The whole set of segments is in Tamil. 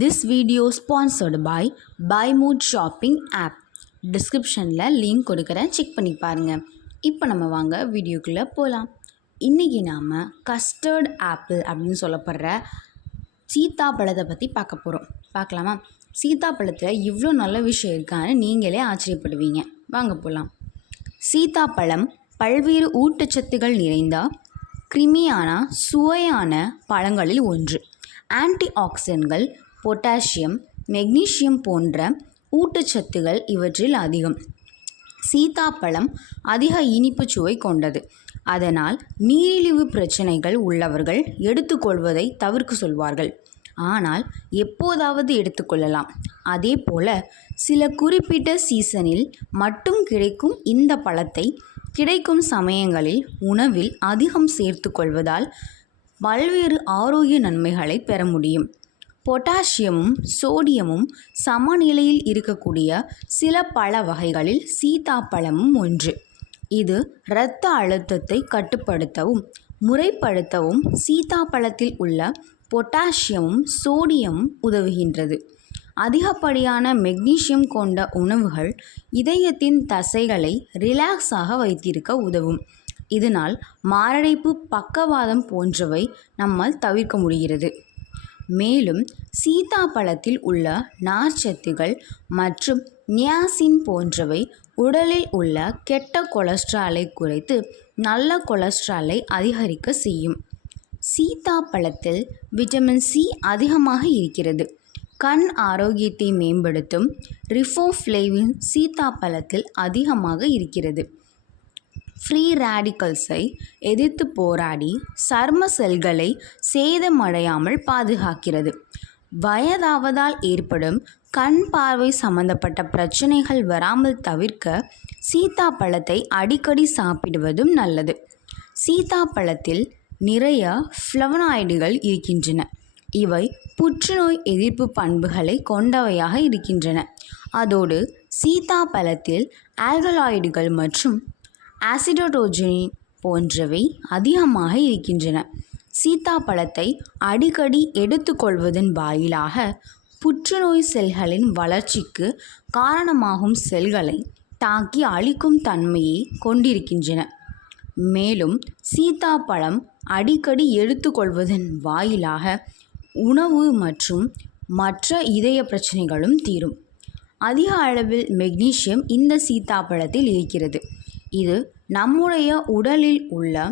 This video sponsored by BuyMood shopping app. டிஸ்கிரிப்ஷனில் லிங்க் கொடுக்குறேன், செக் பண்ணி பாருங்கள். இப்போ நம்ம வாங்க வீடியோக்குள்ளே போகலாம். இன்றைக்கி நாம் கஸ்டர்ட் ஆப்பிள் அப்படின்னு சொல்லப்படுற சீத்தாப்பழத்தை பற்றி பார்க்க போகிறோம். பார்க்கலாமா? சீத்தாப்பழத்தில் இவ்வளோ நல்ல விஷயம் இருக்கான்னு நீங்களே ஆச்சரியப்படுவீங்க. வாங்க போகலாம். சீத்தாப்பழம் பல்வேறு ஊட்டச்சத்துக்கள் நிறைந்த கிருமியான சுவையான பழங்களில் ஒன்று. ஆன்டி ஆக்சிடென்ட்கள், பொட்டாசியம், மெக்னீசியம் போன்ற ஊட்டச்சத்துக்கள் இவற்றில் அதிகம். சீத்தாப்பழம் அதிக இனிப்பு சுவை கொண்டது. அதனால் நீரிழிவு பிரச்சனைகள் உள்ளவர்கள் எடுத்துக்கொள்வதை தவிர்க்க சொல்வார்கள். ஆனால் எப்போதாவது எடுத்துக்கொள்ளலாம். அதே போல சில குறிப்பிட்ட சீசனில் மட்டும் கிடைக்கும் இந்த பழத்தை கிடைக்கும் சமயங்களில் உணவில் அதிகம் சேர்த்து கொள்வதால் பல்வேறு ஆரோக்கிய நன்மைகளை பெற முடியும். பொட்டாசியமும் சோடியமும் சமநிலையில் இருக்கக்கூடிய சில பழ வகைகளில் சீத்தாப்பழமும் ஒன்று. இது இரத்த அழுத்தத்தை கட்டுப்படுத்தவும் முறைப்படுத்தவும் சீத்தாப்பழத்தில் உள்ள பொட்டாசியமும் சோடியமும் உதவுகின்றது. அதிகப்படியான மெக்னீசியம் கொண்ட உணவுகள் இதயத்தின் தசைகளை ரிலாக்ஸாக வைத்திருக்க உதவும். இதனால் மாரடைப்பு, பக்கவாதம் போன்றவை நம்மால் தவிர்க்க முடிகிறது. மேலும் சீத்தாப்பழத்தில் உள்ள நார்ச்சத்துகள் மற்றும் நியாசின் போன்றவை உடலில் உள்ள கெட்ட கொலஸ்ட்ராலை குறைத்து நல்ல கொலஸ்ட்ராலை அதிகரிக்க செய்யும். சீத்தாப்பழத்தில் விட்டமின் சி அதிகமாக இருக்கிறது. கண் ஆரோக்கியத்தை மேம்படுத்தும் ரிபோஃப்ளேவின் சீத்தாப்பழத்தில் அதிகமாக இருக்கிறது. ஃப்ரீ ரேடிக்கல்ஸை எதிர்த்து போராடி சர்ம செல்களை சேதமடையாமல் பாதுகாக்கிறது. வயதாவதால் ஏற்படும் கண் பார்வை சம்பந்தப்பட்ட பிரச்சனைகள் வராமல் தவிர்க்க சீத்தாப்பழத்தை அடிக்கடி சாப்பிடுவதும் நல்லது. சீத்தாப்பழத்தில் நிறைய ஃப்ளவனாய்டுகள் இருக்கின்றன. இவை புற்றுநோய் எதிர்ப்பு பண்புகளை கொண்டவையாக இருக்கின்றன. அதோடு சீத்தாப்பழத்தில் ஆல்கலாய்டுகள் மற்றும் ஆசிடோடோஜின் போன்றவை அதிகமாக இருக்கின்றன. சீத்தாப்பழத்தை அடிக்கடி எடுத்துக்கொள்வதன் வாயிலாக புற்றுநோய் செல்களின் வளர்ச்சிக்கு காரணமாகும் செல்களை தாக்கி அழிக்கும் தன்மையை கொண்டிருக்கின்றன. மேலும் சீத்தாப்பழம் அடிக்கடி எடுத்துக்கொள்வதன் வாயிலாக உணவு மற்றும் மற்ற இதய பிரச்சனைகளும் தீரும். அதிக அளவில் மெக்னீசியம் இந்த சீத்தாப்பழத்தில் இருக்கிறது. இது நம்முடைய உடலில் உள்ள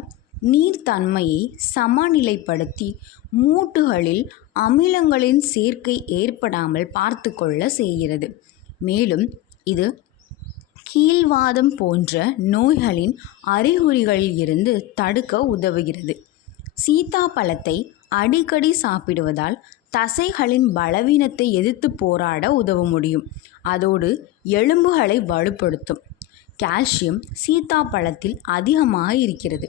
நீர்த்தன்மையை சமநிலைப்படுத்தி மூட்டுகளில் அமிலங்களின் சேர்க்கை ஏற்படாமல் பார்த்து கொள்ள செய்கிறது. மேலும் இது கீழ்வாதம் போன்ற நோய்களின் அறிகுறிகளில் இருந்து தடுக்க உதவுகிறது. சீத்தாப்பழத்தை அடிக்கடி சாப்பிடுவதால் தசைகளின் பலவீனத்தை எதிர்த்து போராட உதவ முடியும். அதோடு எலும்புகளை வலுப்படுத்தும். கால்சியம் சீத்தாப்பழத்தில் அதிகமாக இருக்கிறது.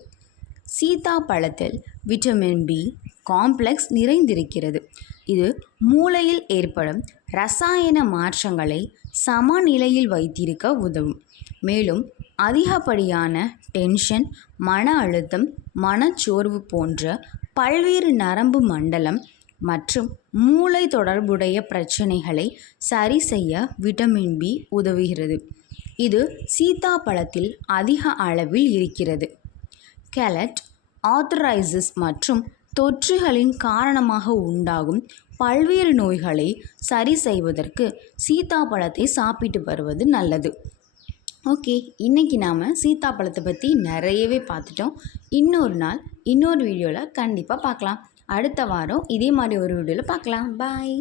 சீத்தாப்பழத்தில் விட்டமின் பி காம்ப்ளெக்ஸ் நிறைந்திருக்கிறது. இது மூளையில் ஏற்படும் இரசாயன மாற்றங்களை சமநிலையில் வைத்திருக்க உதவும். மேலும் அதிகப்படியான டென்ஷன், மன அழுத்தம், மனச்சோர்வு போன்ற பல்வேறு நரம்பு மண்டலம் மற்றும் மூளை தொடர்புடைய பிரச்சனைகளை சரி செய்ய விட்டமின் பி உதவுகிறது. இது சீத்தாப்பழத்தில் அதிக அளவில் இருக்கிறது. கெலட், ஆர்த்ரைட்டிஸ் மற்றும் தொற்றுகளின் காரணமாக உண்டாகும் பல்வேறு நோய்களை சரி செய்வதற்கு சீத்தாப்பழத்தை சாப்பிட்டு வருவது நல்லது. ஓகே, இன்றைக்கி நாம் சீத்தாப்பழத்தை பற்றி நிறையவே பார்த்துட்டோம். இன்னொரு நாள் இன்னொரு வீடியோவில் கண்டிப்பாக பார்க்கலாம். அடுத்த வாரம் இதே மாதிரி ஒரு வீடியோவில் பார்க்கலாம். பாய்.